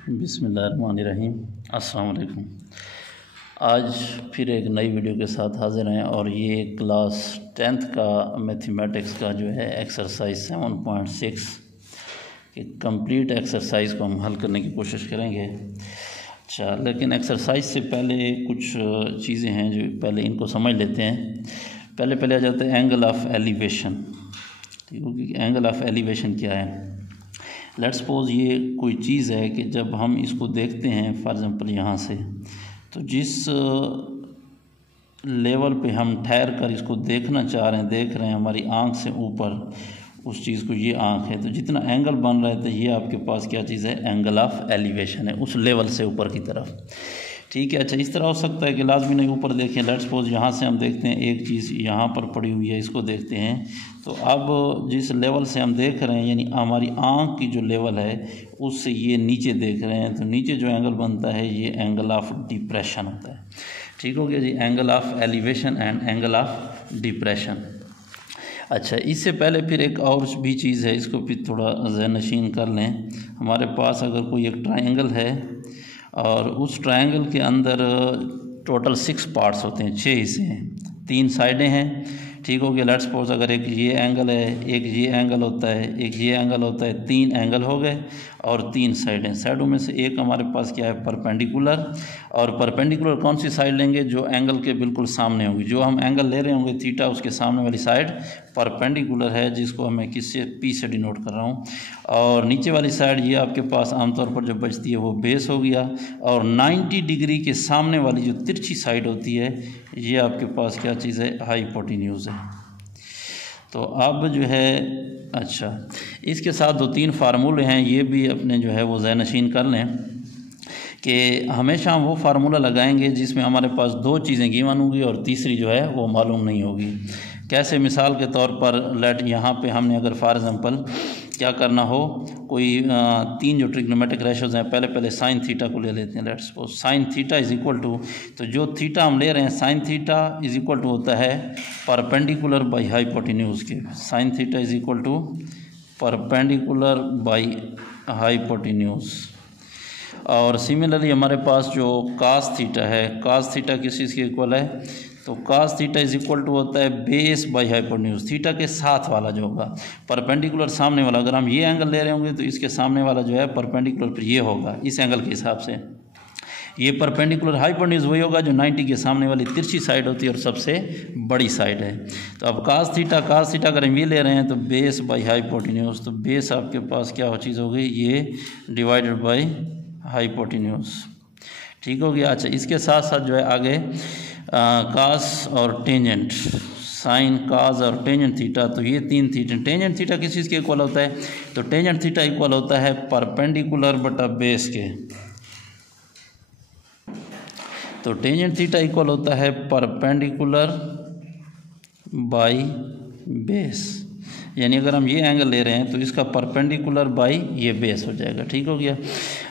बिस्मिल्लाहिर्रहमानिर्रहीम। अस्सलाम वालेकुम। आज फिर एक नई वीडियो के साथ हाज़िर हैं और ये क्लास 10th का मैथमेटिक्स का जो है एक्सरसाइज 7.6 कि कंप्लीट एक्सरसाइज को हम हल करने की कोशिश करेंगे। अच्छा, लेकिन एक्सरसाइज से पहले कुछ चीज़ें हैं जो पहले इनको समझ लेते हैं। पहले आ जाता है एंगल ऑफ एलिवेशन। ठीक है कि एंगल ऑफ एलिवेशन क्या है। लेट्स सपोज ये कोई चीज़ है कि जब हम इसको देखते हैं फॉर एग्ज़ाम्पल यहाँ से, तो जिस लेवल पे हम ठहर कर इसको देखना चाह रहे हैं, देख रहे हैं हमारी आँख से ऊपर उस चीज़ को, ये आँख है, तो जितना एंगल बन रहा है तो ये आपके पास क्या चीज़ है, एंगल ऑफ एलिवेशन है उस लेवल से ऊपर की तरफ। ठीक है। अच्छा, इस तरह हो सकता है कि लाजमी नहीं ऊपर देखें। लेट्स सपोज यहाँ से हम देखते हैं एक चीज़ यहाँ पर पड़ी हुई है, इसको देखते हैं, तो अब जिस लेवल से हम देख रहे हैं यानी हमारी आँख की जो लेवल है उससे ये नीचे देख रहे हैं, तो नीचे जो एंगल बनता है ये एंगल ऑफ डिप्रेशन होता है। ठीक हो गया जी, angle of elevation and angle of depression. अच्छा, इससे पहले फिर एक और भी चीज़ है, इसको फिर थोड़ा ज़हनशीन कर लें। हमारे पास अगर कोई एक ट्रायंगल है और उस ट्रायंगल के अंदर टोटल 6 पार्ट्स होते हैं, 6 हिस्से हैं, 3 साइडें हैं। ठीक हो गया। लेट्स सपोज अगर एक ये एंगल है, एक ये एंगल होता है, एक ये एंगल होता है, 3 एंगल हो गए और 3 साइडें। साइडों में से एक हमारे पास क्या है, परपेंडिकुलर। और परपेंडिकुलर कौन सी साइड लेंगे, जो एंगल के बिल्कुल सामने होगी। जो हम एंगल ले रहे होंगे थीटा, उसके सामने वाली साइड परपेंडिकुलर है, जिसको मैं किससे, पी से डिनोट कर रहा हूँ। और नीचे वाली साइड ये आपके पास आमतौर पर जो बचती है वो बेस हो गया। और 90 डिग्री के सामने वाली जो तिरछी साइड होती है ये आपके पास क्या चीज़ है, हाइपोटेन्यूज है। तो अब जो है, अच्छा, इसके साथ 2-3 फार्मूले हैं, ये भी अपने जो है वो ज़हनशीन कर लें कि हमेशा हम वो फार्मूला लगाएंगे जिसमें हमारे पास 2 चीज़ें गिवन होंगी और तीसरी जो है वो मालूम नहीं होगी। कैसे, मिसाल के तौर पर लेट यहाँ पे हमने अगर फॉर एग्ज़ाम्पल क्या करना हो, कोई 3 जो ट्रिग्नोमेट्रिक रेशोज़ हैं, पहले साइन थीटा को ले लेते हैं। Let's suppose sine theta is equal to, तो जो थीटा हम ले रहे हैं sine theta is equal to होता है परपेंडिकुलर बाई हाइपोटेन्यूज के। Sine theta is equal to perpendicular by hypotenuse. और सिमिलरली हमारे पास जो कास थीटा है, कास थीटा किस चीज़ के इक्वल है, तो cos theta is equal to होता है बेस बाई हाइपोटेन्यूज। थीटा के साथ वाला जो होगा, परपेंडिकुलर सामने वाला, अगर हम ये एंगल ले रहे होंगे तो इसके सामने वाला जो है परपेंडिकुलर फिर ये होगा इस एंगल के हिसाब से। ये परपेंडिकुलर हाइपोटेन्यूज वही होगा जो 90 के सामने वाली तिरछी साइड होती है और सबसे बड़ी साइड है। तो अब कास थीटा अगर हम ये ले रहे हैं तो बेस बाई हाइपोटेन्यूज, तो बेस आपके पास क्या हो चीज़ हो गई, ये डिवाइडेड बाई हाइपोटेन्यूज। ठीक हो गया। अच्छा, इसके साथ साथ जो है आगे कास और टेंजेंट, साइन, कास और टेंजेंट थीटा, तो ये 3 थीटा। टेंजेंट थीटा किस चीज़ के इक्वल होता है, तो टेंजेंट थीटा इक्वल होता है परपेंडिकुलर बटा बेस के। तो टेंजेंट थीटा इक्वल होता है परपेंडिकुलर बाई बेस, यानी अगर हम ये एंगल ले रहे हैं तो इसका परपेंडिकुलर बाई ये बेस हो जाएगा। ठीक हो गया।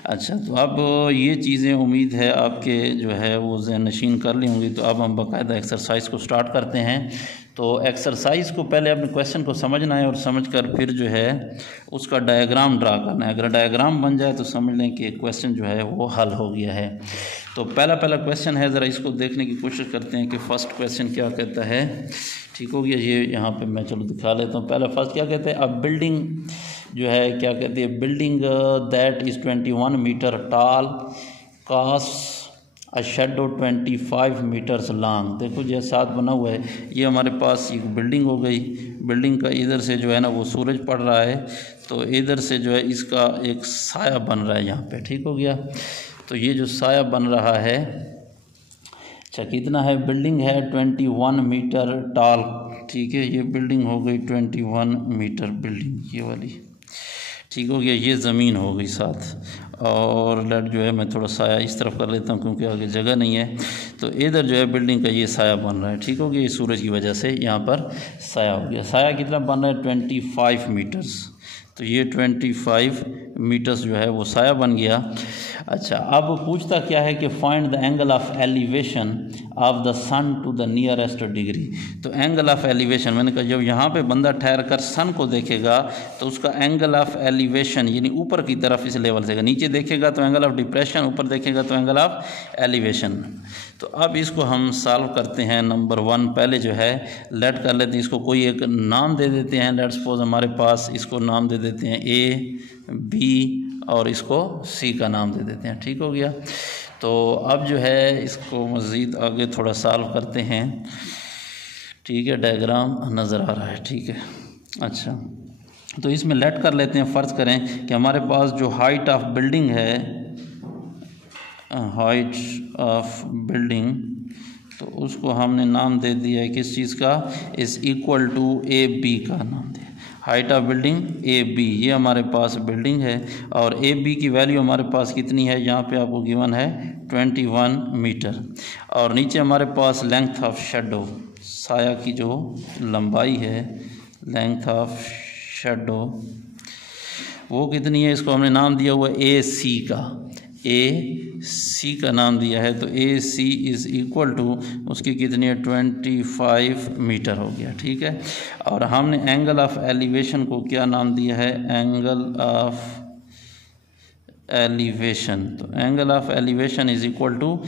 अच्छा, तो अब ये चीज़ें उम्मीद है आपके जो है वो ज़हनशीन कर ली होंगी। तो अब हम बाकायदा एक्सरसाइज को स्टार्ट करते हैं। तो एक्सरसाइज को पहले अपने क्वेश्चन को समझना है और समझकर फिर जो है उसका डायग्राम ड्रा करना है। अगर डायग्राम बन जाए तो समझ लें कि क्वेश्चन जो है वो हल हो गया है। तो पहला क्वेश्चन है, ज़रा इसको देखने की कोशिश करते हैं कि फ़र्स्ट क्वेश्चन क्या कहता है। ठीक हो गया, ये यहाँ पे मैं चलो दिखा लेता हूँ। पहला फर्स्ट क्या कहते हैं, अब बिल्डिंग जो है क्या कहती है, building that is 21 meter tall cast a shadow 25 meters long. देखो ये साथ बना हुआ है, ये हमारे पास एक बिल्डिंग हो गई। बिल्डिंग का इधर से जो है ना वो सूरज पड़ रहा है, तो इधर से जो है इसका एक साया बन रहा है यहाँ पे। ठीक हो गया। तो ये जो साया बन रहा है, अच्छा, कितना है, बिल्डिंग है 21 मीटर टॉल। ठीक है, ये बिल्डिंग हो गई 21 मीटर बिल्डिंग, ये वाली। ठीक हो गया, ये ज़मीन हो गई साथ। और लेट जो है मैं थोड़ा साया इस तरफ कर लेता हूँ क्योंकि आगे जगह नहीं है। तो इधर जो है बिल्डिंग का ये साया बन रहा है। ठीक हो गया, ये सूरज की वजह से यहाँ पर साया हो गया। साया कितना बन रहा है, 25 मीटर्स। तो ये 25 मीटर्स जो है वो साया बन गया। अच्छा, अब पूछता क्या है कि find the angle of elevation of the sun to the nearest degree. तो एंगल ऑफ एलिवेशन, मैंने कहा जब यहाँ पे बंदा ठहर कर सन को देखेगा तो उसका एंगल ऑफ एलिवेशन यानी ऊपर की तरफ इस लेवल से, नीचे देखेगा तो एंगल ऑफ डिप्रेशन, ऊपर देखेगा तो एंगल ऑफ एलिवेशन। तो अब इसको हम सॉल्व करते हैं। नंबर 1 पहले जो है लेट कर लेते हैं, इसको कोई एक नाम दे देते हैं। लेट सपोज हमारे पास इसको नाम दे देते हैं A, B और इसको C का नाम दे देते हैं। ठीक हो गया। तो अब जो है इसको मज़ीद आगे थोड़ा सॉल्व करते हैं। ठीक है, डायग्राम नज़र आ रहा है। ठीक है, अच्छा तो इसमें लेट कर लेते हैं। फ़र्ज़ करें कि हमारे पास जो हाइट ऑफ बिल्डिंग है, हाइट ऑफ बिल्डिंग, तो उसको हमने नाम दे दिया है किस चीज़ का, इज़ इक्वल टू AB का नाम दिया। हाइट ऑफ बिल्डिंग AB, ये हमारे पास बिल्डिंग है और AB की वैल्यू हमारे पास कितनी है, यहाँ पे आपको गिवन है 21 मीटर। और नीचे हमारे पास लेंथ ऑफ शेडो, साया की जो लंबाई है, लेंथ ऑफ शेडो वो कितनी है, इसको हमने नाम दिया हुआ AC का, AC का नाम दिया है। तो AC इज़ इक्वल टू उसकी कितनी है 25 मीटर हो गया। ठीक है, और हमने एंगल ऑफ एलिवेशन को क्या नाम दिया है, एंगल ऑफ एलिवेशन। तो angle of elevation is equal to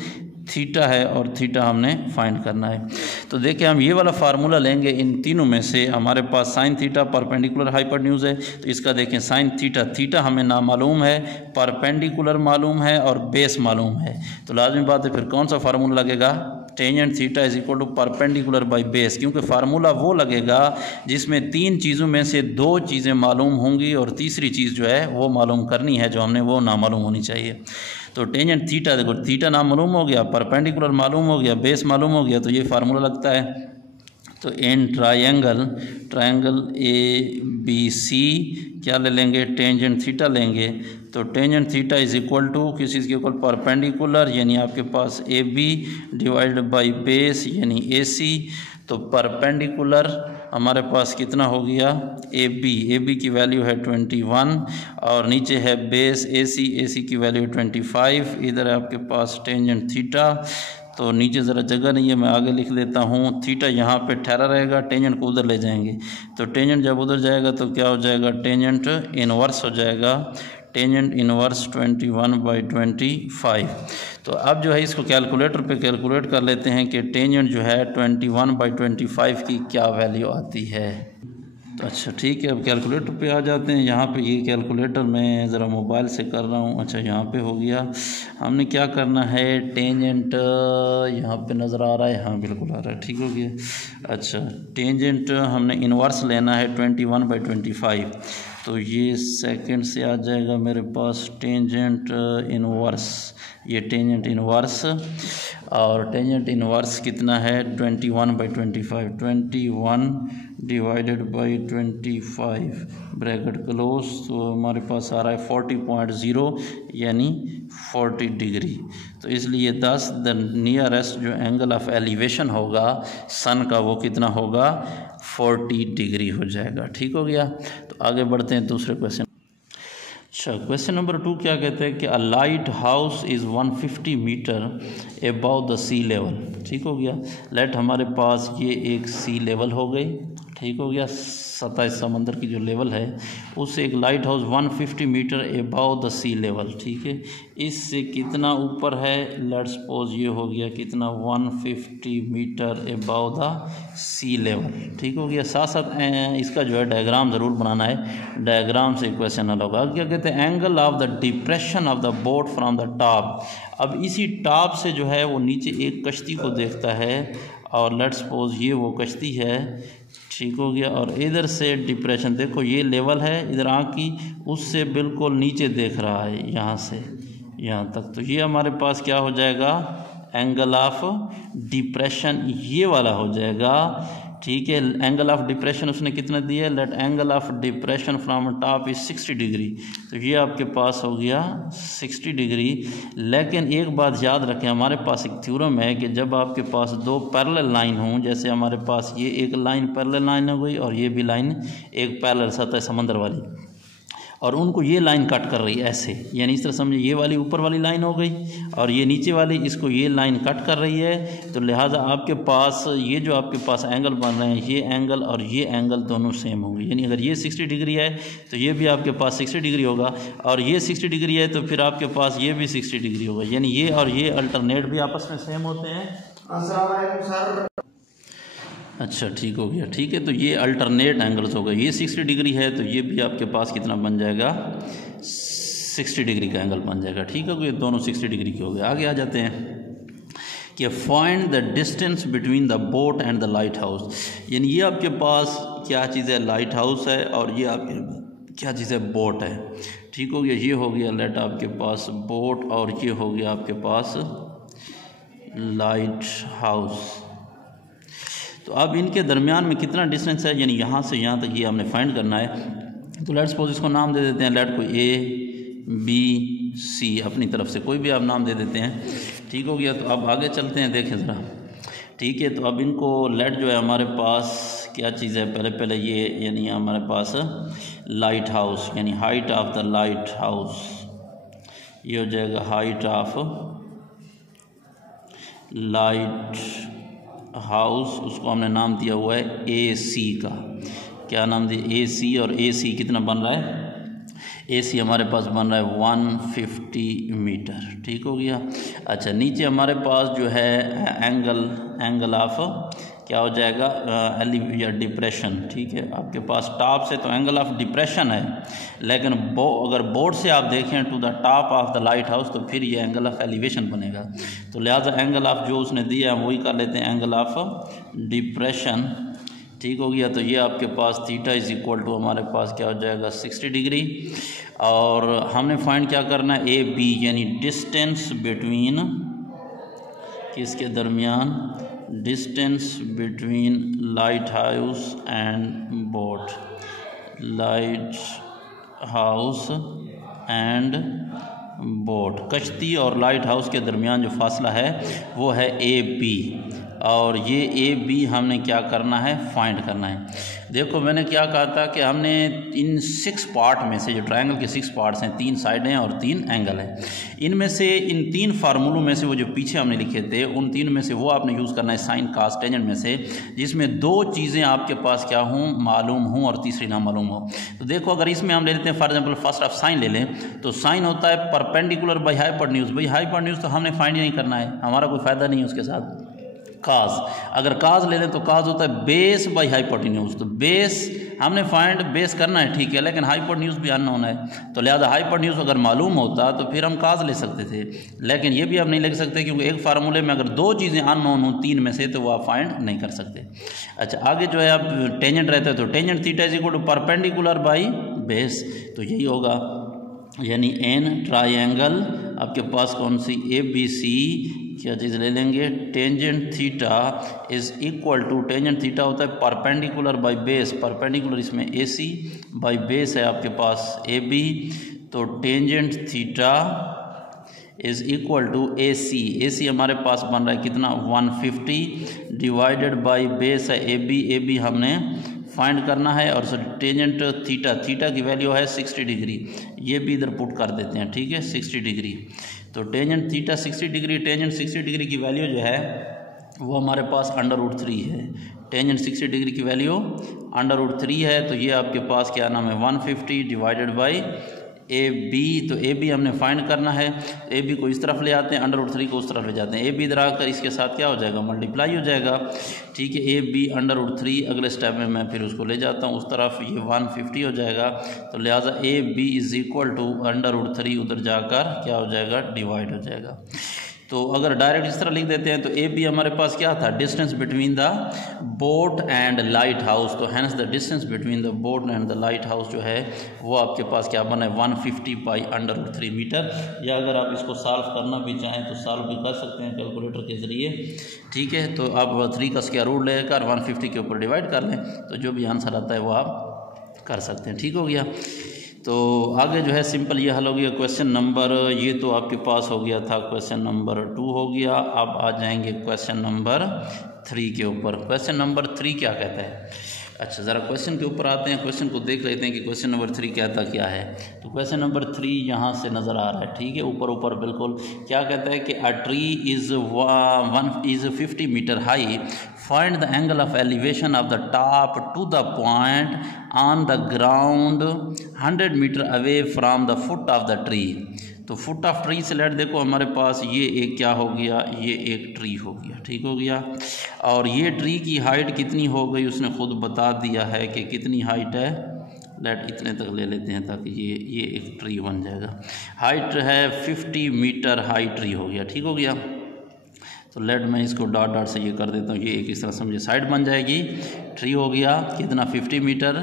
theta है और थीटा हमने फाइंड करना है। तो देखिए हम ये वाला फार्मूला लेंगे, इन तीनों में से हमारे पास साइन थीटा परपेंडिकुलर हाइपोटेन्यूज है। तो इसका देखें साइन थीटा, थीटा हमें ना मालूम है, परपेंडिकुलर मालूम है और बेस मालूम है। तो लाजमी बात है फिर कौन सा फार्मूला लगेगा, tangent theta is equal to perpendicular by base, क्योंकि फार्मूला वो लगेगा जिसमें 3 चीज़ों में से 2 चीज़ें मालूम होंगी और तीसरी चीज़ जो है वो मालूम करनी है, जो हमने वो ना मालूम होनी चाहिए। तो टेंजेंट थीटा, देखो थीटा नाम मालूम हो गया, परपेंडिकुलर मालूम हो गया, बेस मालूम हो गया, तो ये फार्मूला लगता है। तो इन ट्रायंगल ABC क्या ले लेंगे, टेंजेंट थीटा लेंगे। तो tangent theta is equal to किस चीज़ के इक्वल, परपेंडिकुलर यानी आपके पास AB डिवाइडेड बाई बेस यानी AC। तो परपेंडिकुलर हमारे पास कितना हो गया, AB की वैल्यू है 21 और नीचे है बेस AC की वैल्यू 25। इधर है आपके पास टेंजेंट थीटा, तो नीचे ज़रा जगह नहीं है, मैं आगे लिख देता हूँ। थीटा यहाँ पे ठहरा रहेगा, टेंजेंट को उधर ले जाएंगे। तो टेंजेंट जब उधर जाएगा तो क्या हो जाएगा, टेंजेंट इनवर्स हो जाएगा, टेंजेंट इनवर्स 21/25। तो अब जो है इसको कैलकुलेटर पे कैलकुलेट कर लेते हैं कि टेंजेंट जो है 21/25 की क्या वैल्यू आती है। तो अच्छा ठीक है, अब कैलकुलेटर पे आ जाते हैं। यहाँ पे ये कैलकुलेटर मैं ज़रा मोबाइल से कर रहा हूँ। अच्छा यहाँ पे हो गया, हमने क्या करना है, टेंजेंट यहाँ पे नज़र आ रहा है, हाँ बिल्कुल आ रहा है, ठीक हो गया। अच्छा टेंजेंट हमने इनवर्स लेना है 21/25, तो ये सेकंड से आ जाएगा मेरे पास टेंजेंट इनवर्स, ये टेंजेंट इनवर्स, और टेंजेंट इनवर्स कितना है 21/25, 21 डिवाइडेड बाई 25 ब्रैकेट क्लोज, तो हमारे पास आ रहा है 40.0 यानी 40 डिग्री। तो इसलिए 10 द नियरेस्ट जो एंगल ऑफ एलिवेशन होगा सन का वो कितना होगा, 40 डिग्री हो जाएगा। ठीक हो गया। तो आगे बढ़ते हैं दूसरे क्वेश्चन। अच्छा क्वेश्चन नंबर 2 क्या कहते हैं कि a lighthouse is 150 metre above the sea level. ठीक हो गया। लेट हमारे पास ये एक सी लेवल हो गई, ठीक हो गया, सतह समंदर की जो लेवल है उससे एक light house 150 metre above the sea level. ठीक है, इससे कितना ऊपर है, लेट्स सपोज ये हो गया कितना 150 metre above the sea level. ठीक हो गया। साथ साथ इसका जो है डायग्राम ज़रूर बनाना है, डायग्राम से क्वेश्चन हल होगा। क्या कहते हैं, angle of the depression of the boat from the top. अब इसी टॉप से जो है वो नीचे एक कश्ती को देखता है और लेट्स सपोज ये वो कश्ती है, ठीक हो गया, और इधर से डिप्रेशन देखो ये लेवल है इधर आँख की, उससे बिल्कुल नीचे देख रहा है यहाँ से यहाँ तक। तो ये हमारे पास क्या हो जाएगा, एंगल ऑफ डिप्रेशन ये वाला हो जाएगा। ठीक है, एंगल ऑफ डिप्रेशन उसने कितना दिया है, let angle of depression from top is 60 degree. तो ये आपके पास हो गया 60 डिग्री। लेकिन एक बात याद रखें, हमारे पास एक थ्योरम है कि जब आपके पास 2 पैरेलल लाइन हों, जैसे हमारे पास ये एक लाइन पैरेलल लाइन हो गई और ये भी लाइन एक पैरेलल सतह समंदर वाली, और उनको ये लाइन कट कर रही है ऐसे, यानी इस तरह समझे ये वाली ऊपर वाली लाइन हो गई और ये नीचे वाली इसको ये लाइन कट कर रही है। तो लिहाजा आपके पास ये जो आपके पास एंगल बन रहे हैं, ये एंगल और ये एंगल दोनों सेम होंगे। यानी अगर ये 60 डिग्री है तो ये भी आपके पास 60 डिग्री होगा, और ये 60 डिग्री है तो फिर आपके पास ये भी 60 डिग्री होगा। यानी ये और ये अल्टरनेट भी आपस में सेम होते हैं। अस्सलाम वालेकुम सर। अच्छा ठीक हो गया, ठीक है। तो ये अल्टरनेट एंगल्स हो गए, ये 60 डिग्री है तो ये भी आपके पास कितना बन जाएगा, 60 डिग्री का एंगल बन जाएगा। ठीक है, ये दोनों 60 डिग्री के हो गए। आगे आ जाते हैं कि find the distance between the boat and the light house. यानी ये आपके पास क्या चीज़ है, लाइट हाउस है, और ये आपके क्या चीज़ है, बोट है। ठीक हो गया, ये हो गया लेट आपके पास बोट, और ये हो गया आपके पास लाइट हाउस। तो अब इनके दरमियान में कितना डिस्टेंस है, यानी यहाँ से यहाँ तक ये हमने फाइंड करना है। तो लेट सपोज इसको नाम दे देते हैं, लेट को ABC, अपनी तरफ से कोई भी आप नाम दे देते हैं। ठीक हो गया, तो अब आगे चलते हैं, देखें ज़रा। ठीक है, तो अब इनको लेट जो है हमारे पास क्या चीज़ है, पहले ये यानी हमारे पास लाइट हाउस, यानी height of the light house, ये हो जाएगा हाइट ऑफ लाइट हाउस। उसको हमने नाम दिया हुआ है AC का। क्या नाम दिया, AC, और AC कितना बन रहा है, AC हमारे पास बन रहा है 150 मीटर। ठीक हो गया। अच्छा, नीचे हमारे पास जो है एंगल ऑफ क्या हो जाएगा, या डिप्रेशन। ठीक है, आपके पास टॉप से तो एंगल ऑफ डिप्रेशन है, लेकिन अगर बोर्ड से आप देखें to the top of the light house तो फिर ये एंगल ऑफ एलिवेशन बनेगा। तो लिहाजा एंगल ऑफ जो उसने दिया है वही कर लेते हैं, एंगल ऑफ डिप्रेशन। ठीक हो गया, तो ये आपके पास थीटा इज इक्वल टू हमारे पास क्या हो जाएगा, 60 डिग्री। और हमने फाइंड क्या करना है, AB, यानी डिस्टेंस बिटवीन किसके दरमियान, distance between light house and boat, light house and boat, कश्ती और लाइट हाउस के दरमियान जो फासला है वो है AB। और ये AB हमने क्या करना है, फाइंड करना है। देखो मैंने क्या कहा था कि हमने इन 6 पार्ट में से, जो ट्रायंगल के 6 पार्ट्स हैं, 3 साइडें हैं और 3 एंगल हैं, इनमें से इन 3 फार्मूलों में से वो जो पीछे हमने लिखे थे उन 3 में से वो आपने यूज़ करना है साइन कास टेंजेंट में से, जिसमें 2 चीज़ें आपके पास क्या हों, मालूम हों, और तीसरी ना मालूम हो। तो देखो अगर इसमें हम ले लेते हैं for example first of sine ले लें, तो साइन होता है परपेंडिकुलर बाई हाइपोटेन्यूज। भाई हाइपोटेन्यूज तो हमने फाइंड ही नहीं करना है, हमारा कोई फ़ायदा नहीं है उसके साथ। काज, अगर काज ले लें तो काज होता है बेस बाई हाइपोटेन्यूज। तो बेस हमने फाइंड बेस करना है, ठीक है, लेकिन हाइपोटेन्यूज भी अननोन है, तो लिहाजा हाइपोटेन्यूज अगर मालूम होता तो फिर हम काज ले सकते थे, लेकिन ये भी आप नहीं ले सकते क्योंकि एक फार्मूले में अगर 2 चीज़ें अननोन हों 3 में से तो वो आप फाइंड नहीं कर सकते। अच्छा, आगे जो है अब टेंजेंट रहता है, तो tangent theta is equal to perpendicular by base, तो यही होगा। यानी एन ट्राइंगल आपके पास कौन सी, ABC क्या चीज़ ले लेंगे, tangent theta is equal to, tangent theta होता है परपेंडिकुलर बाई बेस, परपेंडिकुलर इसमें AC बाई बेस है आपके पास AB, तो tangent theta is equal to AC हमारे पास बन रहा है कितना, 150 डिवाइडेड बाई बेस है AB हमने फाइंड करना है, और टेंजेंट थीटा की वैल्यू है 60 डिग्री, ये भी इधर पुट कर देते हैं। ठीक है, 60 डिग्री, तो tangent theta 60 degree, tangent 60 degree की वैल्यू जो है वो हमारे पास √3 है। टेंजेंट 60 डिग्री की वैल्यू √3 है, तो ये आपके पास क्या नाम है, 150 डिवाइडेड बाई AB, तो AB हमने फाइंड करना है। AB को इस तरफ ले आते हैं, √3 को उस तरफ ले जाते हैं, AB इधर आकर इसके साथ क्या हो जाएगा, मल्टीप्लाई हो जाएगा। ठीक है, AB √3, अगले स्टेप में मैं फिर उसको ले जाता हूँ उस तरफ, ये 150 हो जाएगा, तो लिहाजा AB इज़ इक्वल टू √3 उधर जाकर क्या हो जाएगा, डिवाइड हो जाएगा। तो अगर डायरेक्ट इस तरह लिख देते हैं तो AB हमारे पास क्या था, distance between the boat and light house, तो hence the distance between the boat and the light house जो है वो आपके पास क्या बना है, 150 बाई √3 मीटर। या अगर आप इसको सॉल्व करना भी चाहें तो सॉल्व भी कर सकते हैं कैलकुलेटर के ज़रिए। ठीक है, तो आप 3 का स्क्वायर रूट लेकर 150 के ऊपर डिवाइड कर लें, तो जो भी आंसर आता है वो आप कर सकते हैं। ठीक हो गया, तो आगे जो है सिंपल ये हल हो गया। क्वेश्चन नंबर, ये तो आपके पास हो गया था, क्वेश्चन नंबर 2 हो गया। अब आ जाएंगे क्वेश्चन नंबर 3 के ऊपर। क्वेश्चन नंबर 3 क्या कहता है, अच्छा, ज़रा क्वेश्चन के ऊपर आते हैं, क्वेश्चन को देख लेते हैं कि क्वेश्चन नंबर 3 कहता क्या है। तो क्वेश्चन नंबर 3 यहाँ से नज़र आ रहा है, ठीक है, ऊपर ऊपर बिल्कुल। क्या कहता है कि a tree is 50 meter high, find the angle of elevation of the top to the point on the ground 100 meter away from the foot of the tree. तो फुट ऑफ ट्री से लेट देखो हमारे पास ये एक क्या हो गया, ये एक ट्री हो गया, ठीक हो गया। और ये ट्री की हाइट कितनी हो गई उसने खुद बता दिया है कि कितनी हाइट है। लेट इतने तक ले लेते हैं ताकि ये एक ट्री बन जाएगा। हाइट है 50 मीटर, हाई ट्री हो गया, ठीक हो गया। तो लेट मैं इसको डॉट डॉट से ये कर देता हूँ, ये एक इस तरह समझे साइड बन जाएगी। ट्री हो गया कितना, 50 मीटर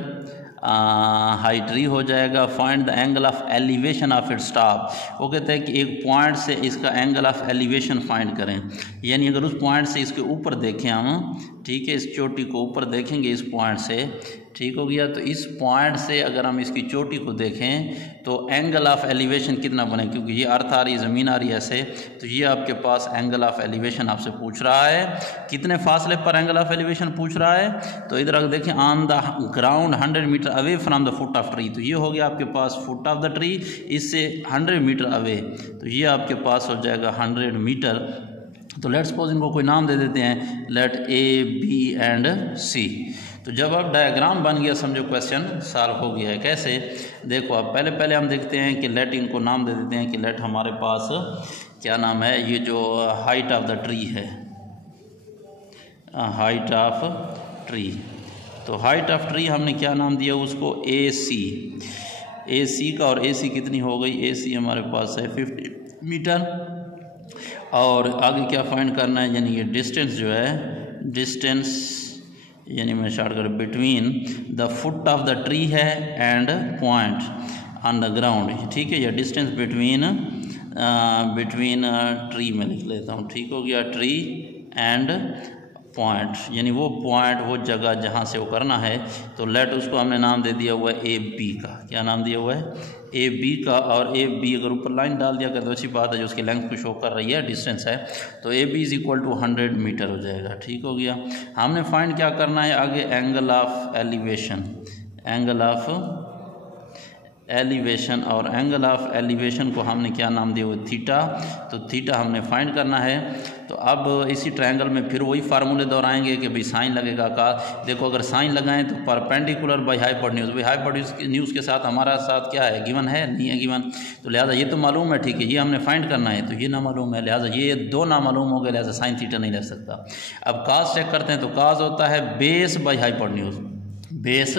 हाई ट्री हो जाएगा। Find the angle of elevation of its top. वो कहते हैं कि एक पॉइंट से इसका एंगल ऑफ एलिवेशन फाइंड करें, यानी अगर उस पॉइंट से इसके ऊपर देखें हम, ठीक है, इस चोटी को ऊपर देखेंगे इस पॉइंट से, ठीक हो गया। तो इस पॉइंट से अगर हम इसकी चोटी को देखें तो एंगल ऑफ एलिवेशन कितना बने, क्योंकि ये अर्थ आ रही है, ज़मीन आ रही है ऐसे, तो ये आपके पास एंगल ऑफ एलिवेशन आपसे पूछ रहा है। कितने फासले पर एंगल ऑफ एलिवेशन पूछ रहा है, तो इधर अगर देखें on the ground 100 meter away from the foot of tree, तो ये हो गया आपके पास फुट ऑफ द ट्री, इससे 100 मीटर अवे, तो ये आपके पास हो जाएगा 100 मीटर। तो लेट्स सपोज इनको कोई नाम दे देते हैं, लेट ए बी एंड सी। तो जब अब डायग्राम बन गया समझो क्वेश्चन सॉल्व हो गया है। कैसे, देखो अब पहले हम देखते हैं कि लेट इनको नाम दे देते हैं कि लेट हमारे पास क्या नाम है, ये जो हाइट ऑफ द ट्री है, हाइट ऑफ ट्री। तो हाइट ऑफ ट्री हमने क्या नाम दिया उसको, ए सी का, और ए सी कितनी हो गई, ए सी हमारे पास है 50 मीटर। और आगे क्या फाइंड करना है, यानी ये डिस्टेंस जो है, डिस्टेंस यानी मैं शॉर्ट कर between the foot of the tree है and point on the ground, ठीक है, या डिस्टेंस बिटवीन ट्री में लिख लेता हूँ, ठीक हो गया, ट्री एंड पॉइंट, यानी वो पॉइंट, वो जगह जहाँ से वो करना है। तो लेट उसको हमने नाम दे दिया हुआ है ए बी का। क्या नाम दिया हुआ है, ए बी का। और ए बी अगर ऊपर लाइन डाल दिया कर तो अच्छी बात है, जो उसकी लेंथ को शो कर रही है, डिस्टेंस है। तो A B is equal to 100 meter हो जाएगा, ठीक हो गया। हमने फाइंड क्या करना है आगे, angle of elevation, angle of elevation. और एंगल ऑफ एलिवेशन को हमने क्या नाम दिया हुआ, थीटा। तो थीटा हमने फाइंड करना है। तो अब इसी ट्रायंगल में फिर वही फार्मूले दोहराएंगे कि भाई साइन लगेगा का, देखो अगर साइन लगाएं तो परपेंडिकुलर बाई हाइपोटेन्यूज, भाई हाइपोटेन्यूज के साथ हमारा साथ क्या है, गिवन है, नहीं है गिवन, तो लिहाजा ये तो मालूम है, ठीक है, ये हमने फाइंड करना है, तो ये ना मालूम है, लिहाजा ये दो ना मालूम हो गए, लिहाजा साइन थीटा नहीं लग सकता। अब काज चेक करते हैं, तो काज होता है base by hypotenuse, base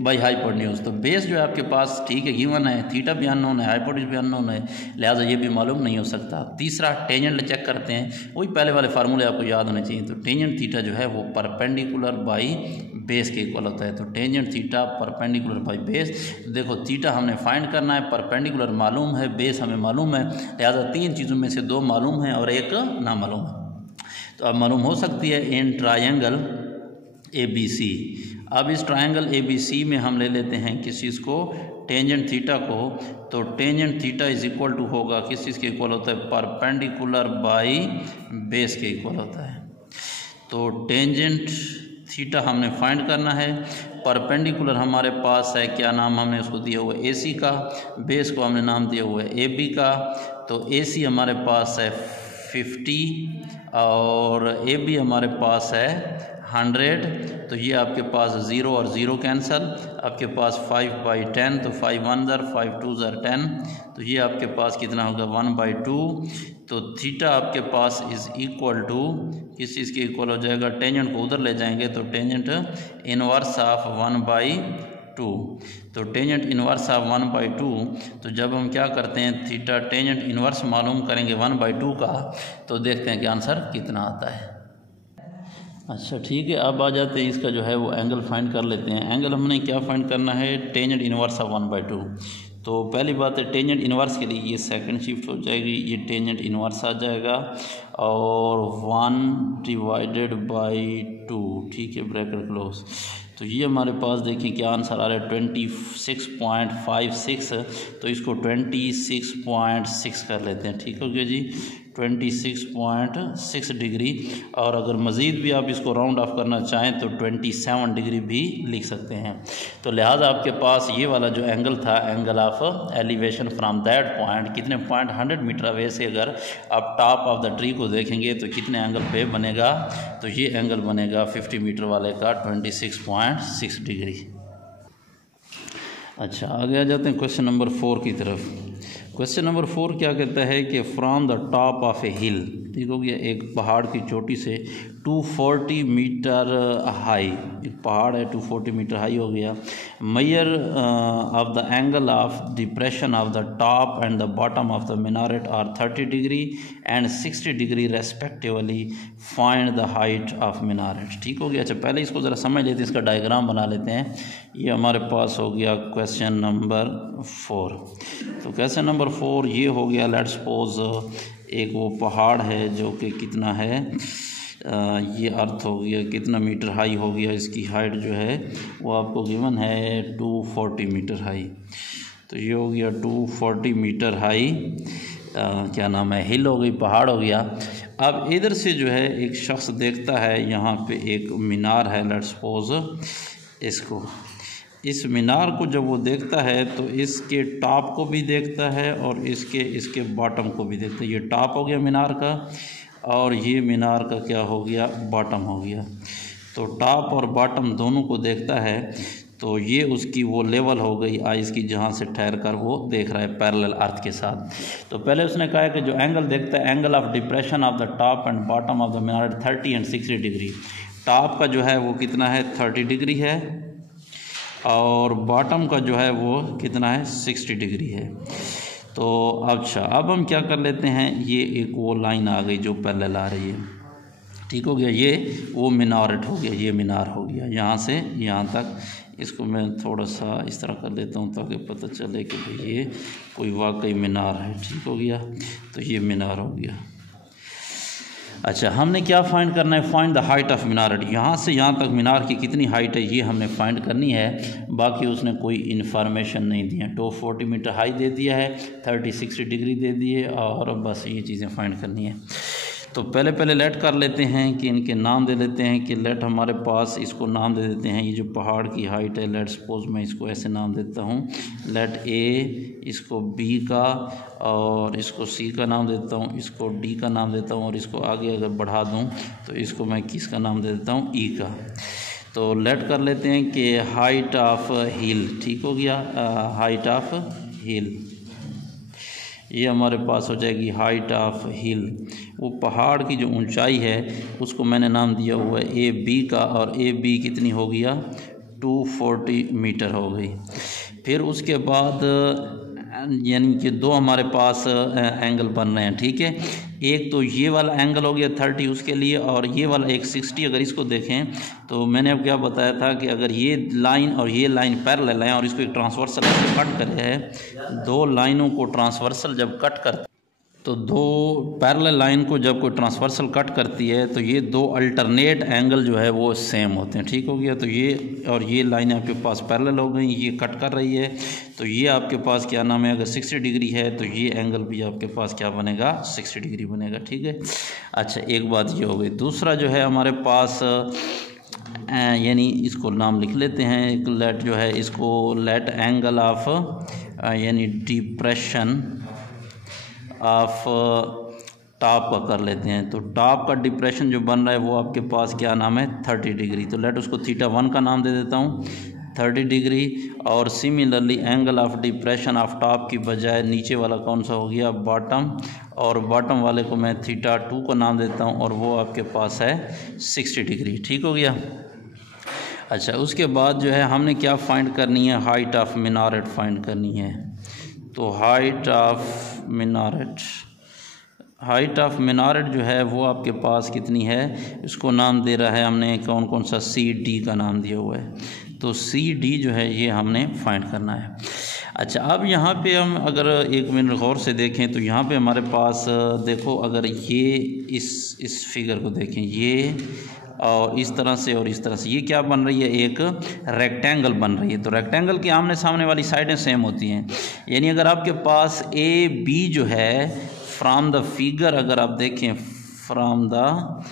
by hypotenuse. तो बेस जो है आपके पास, ठीक है, गिवन है, थीटा भी अननोन है, हाइपोटेन्यूज भी अननोन है, लिहाजा ये भी मालूम नहीं हो सकता। तीसरा टेंजेंट चेक करते हैं, वही पहले वाले फार्मूले आपको याद होने चाहिए। तो टेंजेंट थीटा जो है वो परपेंडिकुलर बाई बेस के इक्वल होता है। तो tangent theta perpendicular by base. देखो थीटा हमने फाइंड करना है, परपेंडिकुलर मालूम है, बेस हमें मालूम है, लिहाजा तीन चीज़ों में से दो मालूम है और एक ना मालूम है। तो अब मालूम हो सकती है इन ट्रायंगल ABC। अब इस ट्रायंगल ABC में हम ले लेते हैं किस चीज़ को, टेंजेंट थीटा को। तो tangent theta is equal to होगा किस चीज़ के इक्वल होता है, परपेंडिकुलर बाई बेस के इक्वल होता है। तो टेंजेंट थीटा हमने फाइंड करना है, परपेंडिकुलर हमारे पास है, क्या नाम हमने उसको दिया हुआ है, AC का, बेस को हमने नाम दिया हुआ है AB का। तो AC हमारे पास है 50 और AB हमारे पास है 100। तो ये आपके पास 0 और 0 कैंसल, आपके पास 5/10, तो 5 1 ज़र 5 2 ज़र 10, तो ये आपके पास कितना होगा 1/2। तो थीटा आपके पास इज़ इक्वल टू किस चीज़ के इक्वल हो जाएगा, टेंजेंट को उधर ले जाएंगे तो टेंजेंट इनवर्स ऑफ 1/2। तो टेंजेंट इनवर्स ऑफ 1/2। तो जब हम क्या करते हैं, थीटा टेंजेंट इनवर्स मालूम करेंगे 1/2 का, तो देखते हैं कि आंसर कितना आता है। अच्छा ठीक है, अब आ जाते हैं इसका जो है वो एंगल फाइंड कर लेते हैं। एंगल हमने क्या फाइंड करना है, टेंजेंट इनवर्स ऑफ 1/2। तो पहली बात है टेंजेंट इनवर्स के लिए ये सेकंड शिफ्ट हो जाएगी, ये टेंजेंट इनवर्स आ जाएगा और 1/2, ठीक है, ब्रैकेट क्लोज। तो ये हमारे पास देखिए क्या आंसर आ रहा है 26.56। तो इसको 26.6 कर लेते हैं, ठीक हो गया जी, 26.6 डिग्री, और अगर मज़ीद भी आप इसको राउंड ऑफ करना चाहें तो 27 डिग्री भी लिख सकते हैं। तो लिहाजा आपके पास ये वाला जो एंगल था, angle of elevation from that point, कितने पॉइंट 100 मीटर अवे से अगर आप टॉप ऑफ द ट्री को देखेंगे तो कितने एंगल पे बनेगा, तो ये एंगल बनेगा 50 मीटर वाले का 26.6 डिग्री। अच्छा, आगे आ जाते हैं क्वेश्चन नंबर 4 की तरफ। क्वेश्चन नंबर 4 क्या कहता है कि फ्रॉम द टॉप ऑफ ए हिल, ठीक हो गया, एक पहाड़ की चोटी से 240 मीटर हाई, एक पहाड़ है 240 मीटर हाई हो गया, measure of the angle of depression of the top and the bottom of the minaret are 30 degree and 60 degree respectively, find the height of minaret. ठीक हो गया। अच्छा, पहले इसको ज़रा समझ लेते हैं, इसका डायग्राम बना लेते हैं। ये हमारे पास हो गया क्वेश्चन नंबर 4। तो क्वेश्चन नंबर 4 ये हो गया, लेट्स सपोज एक वो पहाड़ है जो कि कितना है, ये अर्थ हो गया, कितना मीटर हाई हो गया, इसकी हाइट जो है वो आपको गिवन है 240 मीटर हाई। तो ये हो गया 240 मीटर हाई, क्या नाम है, हिल हो गई, पहाड़ हो गया। अब इधर से जो है एक शख्स देखता है, यहाँ पे एक मीनार है, लेट्स सपोज इसको, इस मीनार को जब वो देखता है तो इसके टॉप को भी देखता है और इसके बॉटम को भी देखता है। ये टॉप हो गया मीनार का, और ये मीनार का क्या हो गया, बॉटम हो गया। तो टॉप और बॉटम दोनों को देखता है, तो ये उसकी वो लेवल हो गई आइस की, जहाँ से ठहर कर वो देख रहा है पैरेलल अर्थ के साथ। तो पहले उसने कहा है कि जो एंगल देखता है, angle of depression of the top and bottom of the Minar 30 and 60 degree. Top का जो है वो कितना है, 30 डिग्री है, और बॉटम का जो है वो कितना है, 60 डिग्री है। तो अच्छा, अब हम क्या कर लेते हैं, ये एक वो लाइन आ गई जो पैरेलल आ रही है, ठीक हो गया, ये वो मीनारेट हो गया, ये मीनार हो गया यहाँ से यहाँ तक। इसको मैं थोड़ा सा इस तरह कर देता हूँ ताकि पता चले कि भाई ये कोई वाकई मीनार है। ठीक हो गया, तो ये मीनार हो गया। अच्छा, हमने क्या फाइंड करना है, find the height of minaret. यहाँ से यहाँ तक मीनार की कितनी हाइट है ये हमने फाइंड करनी है। बाकी उसने कोई इन्फॉर्मेशन नहीं दी है। 240 मीटर हाई दे दिया है, 30-60 डिग्री दे दिए, और बस ये चीज़ें फाइंड करनी है। तो पहले लेट कर लेते हैं कि इनके नाम दे देते हैं कि लेट हमारे पास, इसको नाम दे देते हैं, ये जो पहाड़ की हाइट है, लेट सपोज मैं इसको ऐसे नाम देता हूँ, लेट ए, इसको बी का, और इसको सी का नाम देता हूँ, इसको डी का नाम देता हूँ, और इसको आगे अगर बढ़ा दूँ तो इसको मैं किसका नाम दे देता हूँ, ई का। तो लेट कर लेते हैं कि हाइट ऑफ हिल, ठीक हो गया, हाइट ऑफ हिल, ये हमारे पास हो जाएगी हाइट ऑफ हिल। वो पहाड़ की जो ऊंचाई है उसको मैंने नाम दिया हुआ है ए बी का, और ए बी कितनी हो गया, 240 मीटर हो गई। फिर उसके बाद यानी कि दो हमारे पास एंगल बन रहे हैं, ठीक है। एक तो ये वाला एंगल हो गया 30 उसके लिए, और ये वाला एक 60। अगर इसको देखें तो मैंने अब क्या बताया था कि अगर ये लाइन और ये लाइन पैरेलल है और इसको एक ट्रांसवर्सल कट करे है, दो लाइनों को ट्रांसवर्सल जब कट करते, तो दो पैरेलल लाइन को जब कोई ट्रांसवर्सल कट करती है तो ये दो अल्टरनेट एंगल जो है वो सेम होते हैं। ठीक हो गया, तो ये और ये लाइन आपके पास पैरेलल हो गई, ये कट कर रही है, तो ये आपके पास क्या नाम है, अगर 60 डिग्री है तो ये एंगल भी आपके पास क्या बनेगा, 60 डिग्री बनेगा। ठीक है। अच्छा, एक बात ये हो गई। दूसरा जो है हमारे पास, यानी इसको नाम लिख लेते हैं, एक लेट जो है इसको लेट एंगल ऑफ यानी डिप्रेशन ऑफ टॉप का कर लेते हैं। तो टॉप का डिप्रेशन जो बन रहा है वो आपके पास क्या नाम है, 30 डिग्री। तो लेट उसको θ1 का नाम दे देता हूँ, 30 डिग्री। और similarly angle of depression of top की बजाय नीचे वाला कौन सा हो गया, बॉटम, और बॉटम वाले को मैं θ2 का नाम देता हूँ, और वो आपके पास है 60 डिग्री। ठीक हो गया। अच्छा, उसके बाद जो है हमने क्या फाइंड करनी है, हाइट ऑफ मीनारेट फाइंड करनी है। तो height of minaret, height of minaret जो है वो आपके पास कितनी है, इसको नाम दे रहा है हमने कौन कौन सा, सी डी का नाम दिया हुआ है। तो सी डी जो है ये हमने फाइंड करना है। अच्छा, अब यहाँ पे हम अगर एक मिनट गौर से देखें तो यहाँ पे हमारे पास देखो, अगर ये इस फिगर को देखें, ये और इस तरह से और इस तरह से, ये क्या बन रही है, एक रेक्टेंगल बन रही है। तो रेक्टेंगल के आमने सामने वाली साइडें सेम होती हैं, यानी अगर आपके पास ए बी जो है फ्राम द फिगर अगर आप देखें, फ्राम द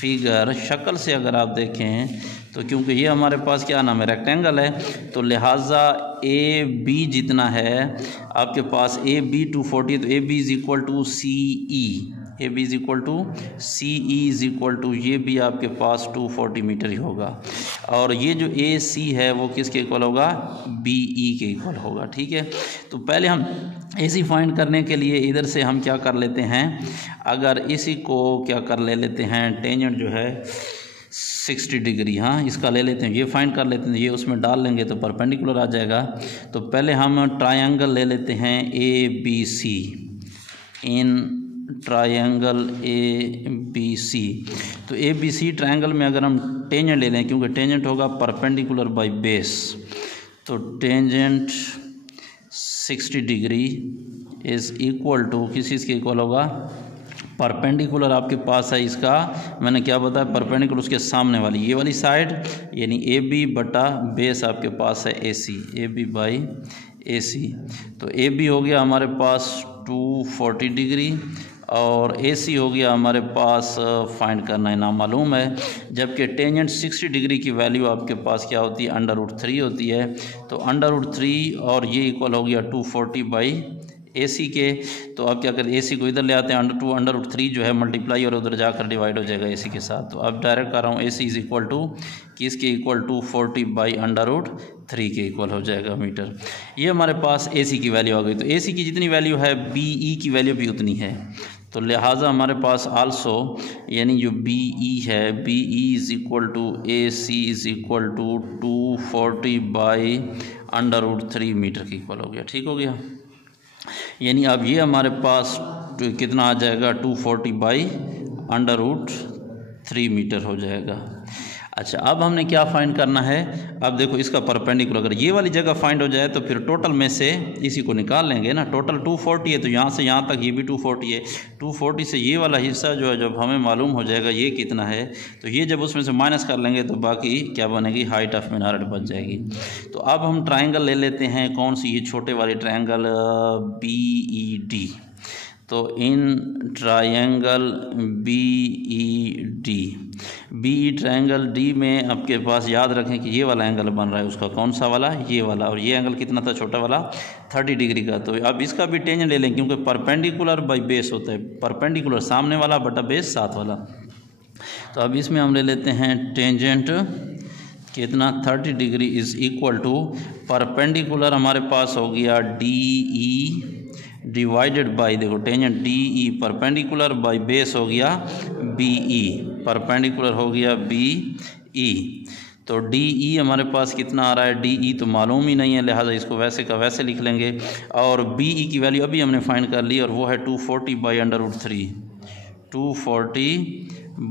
फिगर शक्ल से अगर आप देखें तो क्योंकि ये हमारे पास क्या नाम है, रेक्टेंगल है, तो लिहाजा ए बी जितना है आपके पास, ए बी 240, तो A B is equal to C E, A B is equal to C E is equal to, ये भी आपके पास 240 मीटर ही होगा। और ये जो ए सी है वो किसके इक्वल होगा, बी ई के इक्वल होगा। ठीक है, तो पहले हम ए सी फाइंड करने के लिए इधर से हम क्या कर लेते हैं, अगर इसी को क्या कर लेते हैं, टेंजेंट जो है 60 डिग्री, हाँ इसका ले लेते हैं, ये फाइंड कर लेते हैं, ये उसमें डाल लेंगे तो परपेंडिकुलर आ जाएगा। तो पहले हम ट्रायंगल ले लेते हैं A B C, in triangle A B C. तो ए बी सी ट्रायंगल में अगर हम टेंजेंट ले लें, क्योंकि टेंजेंट होगा परपेंडिकुलर बाय बेस, तो tangent 60 degree is equal to किस चीज़ के इक्वल होगा, परपेंडिकुलर आपके पास है इसका, मैंने क्या बताया, परपेंडिकुलर उसके सामने वाली ये वाली साइड, यानी ए बी बटा बेस आपके पास है ए सी, ए बी बाई ए सी। तो ए बी हो गया हमारे पास 240 डिग्री और ए सी हो गया हमारे पास, फाइंड करना है नामालूम है, जबकि टेंजेंट 60 डिग्री की वैल्यू आपके पास क्या होती है, √3 होती है। तो √3 और ये इक्वल हो गया 240 बाई ए सी के। तो आप क्या करते हैं, ए सी को इधर ले आते हैं, √3 जो है मल्टीप्लाई और उधर जाकर डिवाइड हो जाएगा ए सी के साथ। तो अब डायरेक्ट कर रहा हूँ, ए सी इज़ इक्वल टू किसके इक्वल, 240 बाई √3 के इक्वल हो जाएगा मीटर। ये हमारे पास ए सी की वैल्यू आ गई। तो ए सी की जितनी वैल्यू है बी ई की वैल्यू भी उतनी है, तो लिहाजा हमारे पास आल्सो, यानी जो बी ई है, B E is equal to A C is equal to 240 by √3 meter के इक्वल हो गया। ठीक हो गया, यानी अब ये हमारे पास कितना आ जाएगा, 240 बाई √3 मीटर हो जाएगा। अच्छा, अब हमने क्या फाइंड करना है, अब देखो इसका परपेंडिकुलर अगर ये वाली जगह फाइंड हो जाए तो फिर टोटल में से इसी को निकाल लेंगे ना। टोटल 240 है तो यहाँ से यहाँ तक ये भी 240 है, 240 से ये वाला हिस्सा जो है जब हमें मालूम हो जाएगा ये कितना है, तो ये जब उसमें से माइनस कर लेंगे तो बाकी क्या बनेगी, हाइट ऑफ मिनारेट बन जाएगी। तो अब हम ट्राइंगल ले लेते हैं, कौन सी, ये छोटे वाली ट्राइंगल बी ई डी। तो in triangle B E D, B E triangle D में आपके पास याद रखें कि ये वाला एंगल बन रहा है उसका, कौन सा वाला, ये वाला, और ये एंगल कितना था, छोटा वाला 30 डिग्री का। तो अब इसका भी टेंजेंट ले लें, क्योंकि परपेंडिकुलर बाय बेस होता है, परपेंडिकुलर सामने वाला बटा बेस साथ वाला। तो अब इसमें हम ले लेते हैं टेंजेंट कितना, 30 degree is equal to perpendicular हमारे पास हो गया डी ई डिवाइडेड बाई, देखो tangent D E perpendicular by base हो गया बी ई, परपेंडिकुलर हो गया बी ई। तो डी ई हमारे पास कितना आ रहा है, डी ई तो मालूम ही नहीं है, लिहाजा इसको वैसे का वैसे लिख लेंगे। और बी ई की वैल्यू अभी हमने फाइंड कर ली और वो है 240 बाई √3, 240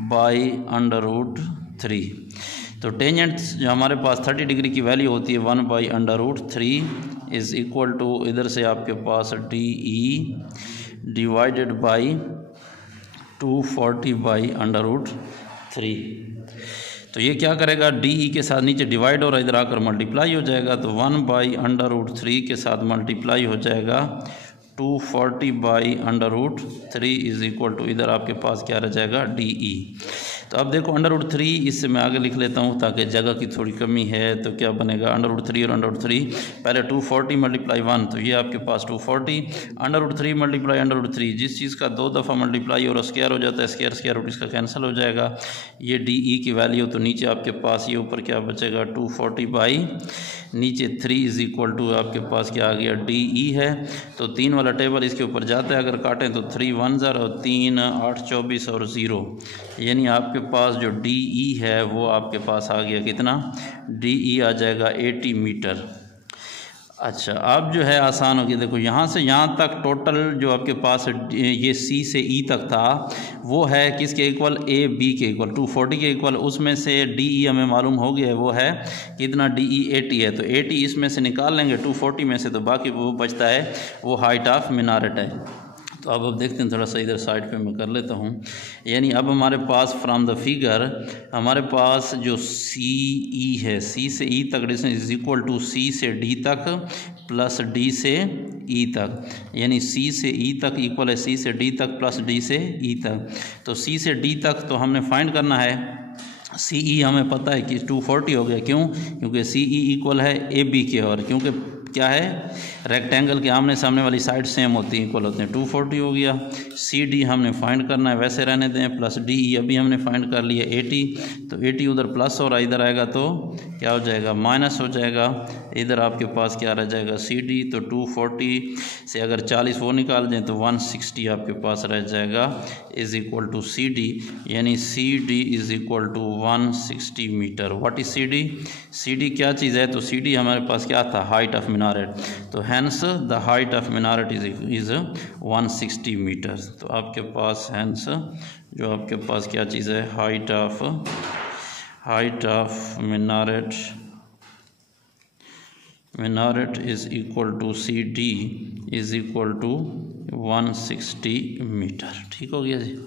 बाई √3। तो टेंजेंट जो हमारे पास 30 डिग्री की वैल्यू होती है 1 बाई √3 इज़ इक्वल टू, इधर से आपके पास D E divided by 240 by √3। तो ये क्या करेगा, डी ई के साथ नीचे डिवाइड हो रहा है, इधर आकर मल्टीप्लाई हो जाएगा। तो 1 बाई √3 के साथ मल्टीप्लाई हो जाएगा 240 बाई √3 इज़ इक्वल टू, इधर आपके पास क्या रह जाएगा, डी ई। तो अब देखो √3 इससे मैं आगे लिख लेता हूँ ताकि जगह की थोड़ी कमी है। तो क्या बनेगा, √3 और √3, पहले 240 मल्टीप्लाई 1, तो ये आपके पास 240, √3 मल्टीप्लाई √3, जिस चीज़ का 2 दफ़ा मल्टीप्लाई और स्क्वायर हो जाता है, स्क्वायर स्क्वायर रूट इसका कैंसिल हो जाएगा। ये डी ई की वैल्यू, तो नीचे आपके पास ये ऊपर क्या बचेगा, 240 बाई नीचे 3 इज़ इक्वल टू आपके पास क्या आ गया, डी ई है। तो 3 वाला टेबल इसके ऊपर जाता है, अगर काटें तो 3 1 ज़र और 3 8 24 और 0, यानी आपके पास जो डी ई है वो आपके पास आ गया कितना, डी ई आ जाएगा 80 मीटर। अच्छा, अब जो है आसान हो गया, देखो यहाँ से यहाँ तक टोटल जो आपके पास ये सी से ई तक था वो है किसके इक्वल, ए बी के इक्वल, 240 के इक्वल। उसमें से डी ई हमें मालूम हो गया है वो है कितना, डी ई 80 है। तो 80 इसमें से निकाल लेंगे 240 में से, तो बाकी वो बचता है वो हाइट ऑफ मिनारेट है। तो अब देखते हैं, थोड़ा सा इधर साइड पे मैं कर लेता हूँ। यानी अब हमारे पास फ्रॉम द फिगर हमारे पास जो सी ई है, सी से ई तक डिस्टेंस इज इक्वल टू सी से डी तक प्लस डी से ई तक, यानी सी से ई तक इक्वल है सी से डी तक प्लस डी से ई तक। तो सी से डी तक तो हमने फाइंड करना है, सी ई हमें पता है कि 240 हो गया। क्यों? क्योंकि सी ई इक्वल है ए बी के, और क्योंकि क्या है रेक्टेंगल के आमने सामने वाली साइड सेम होती है, इक्वल होते हैं। 240 हो गया। सी डी हमने फाइंड करना है, वैसे रहने दें, प्लस डी ई अभी हमने फाइंड कर लिया 80, तो 80 उधर प्लस और इधर आएगा तो क्या हो जाएगा माइनस हो जाएगा। इधर आपके पास क्या रह जाएगा सी डी, तो 240 से अगर 40 वो निकाल दें तो 160 आपके पास रह जाएगा is equal to C D, यानी C D is equal to 160 metre. What is C D? C D क्या चीज़ है? तो सी डी हमारे पास क्या था? हाइट ऑफ minaret, तो hence the height of minaret is 160 meter. तो आपके पास हैंस जो आपके पास क्या चीज़ है, height of minaret is equal to C D is equal to 160 meter. ठीक हो गया जी।